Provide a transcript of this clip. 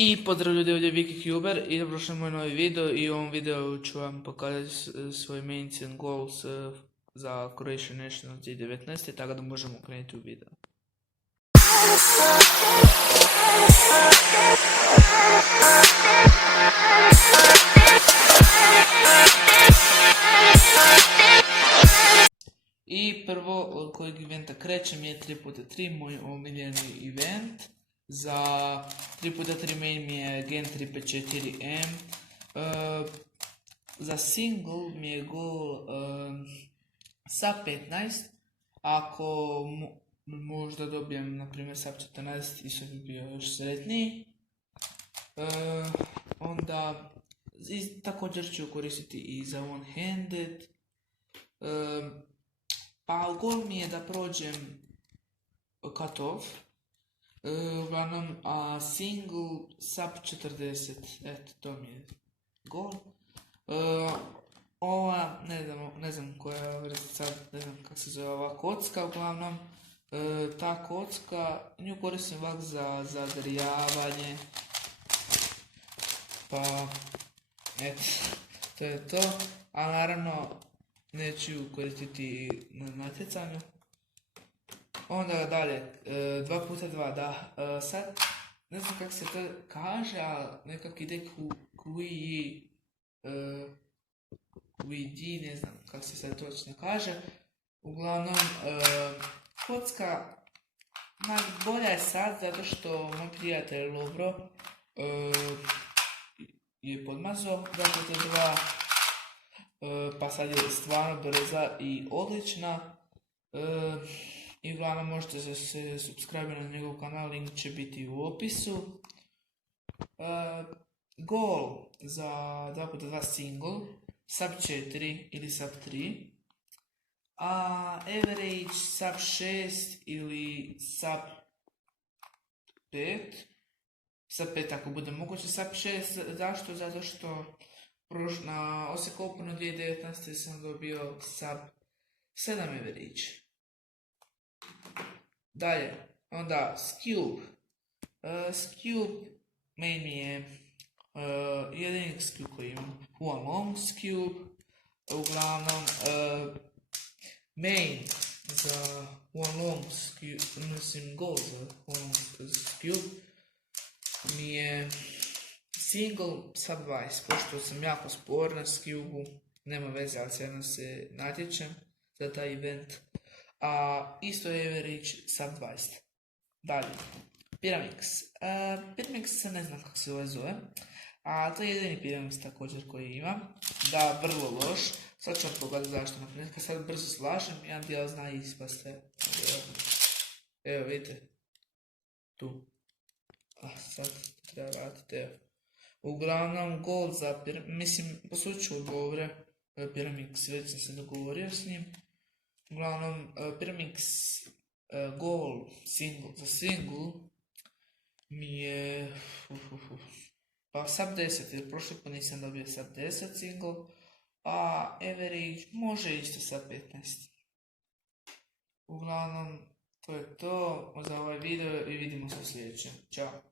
I pozdrav ljudi, ovdje je Viki Huber i dobrodošli na moj novi video i u ovom videu ću vam pokazati svoj mains and goals za Croatia National 2019, tako da možemo krenuti u video. I prvo od kojeg eventa krećem je 3x3, moj omiljeni event. Za 3x3 main mi je Gen 354M. Za single mi je goal sa 15. Ako možda dobijem na primjer sa 14, isto bi bio još sretniji. Onda također ću koristiti i za one-handed. Pa goal mi je da prođem cut off. Uglavnom, a single sub 40, eto, to mi je goal. Ova, ne znam koja sad, ne znam kako se zove ova kocka, uglavnom, ta kocka, nju koristim ovak za zadrijavanje, pa, eto, to je to, a naravno, neću ju koristiti na natjecanju. Onda dalje, 2x2, da, sad ne znam kako se to kaže, ali nekak ide QED, ne znam kako se sad točno kaže. Uglavnom, kocka bolja je sad zato što moj prijatelj Lovro je podmazao 2x2, pa sad je stvarno brza i odlična. I uglavnom možete se subscribe na njegov kanal, link će biti u opisu. Goal za 2x2 single, sub 4 ili sub 3. A average sub 6 ili sub 5. Sub 5 ako bude moguće, sub 6, zašto? Zato što na Osijek Openu 2019. sam dobio sub 7 average. Dalje, onda Scube. Scube main mi je jedini Scube koji imam. One long Scube. Uglavnom, main za one long Scube, mislim goal za one long Scube mi je single sub 20, pošto sam jako spor na Scube-u, nema veze, ali jednom se natječem za taj event. A isto je average sub 20. Dalje, Pyramix. Pyramix se ne znam kako se ovo zove, a to je jedini Pyramix također koji imam. Da, vrlo loš. Sad ću vam pogledati zašto. Naprimjer, kad sad brzo slažem, jedan dijel zna ispast. Evo vidite. Tu. Sad treba vratiti, evo. Uglavnom, goal za mislim, poslušat ću odgovore Pyramix, već sam se dogovorio s njim. Uglavnom, Pyramix goal za single mi je pa sub 10, jer prošli put nisam dobio sub 10 single, a average može isto sa 15. Uglavnom, to je to za ovaj video i vidimo se u sljedećem. Ćao!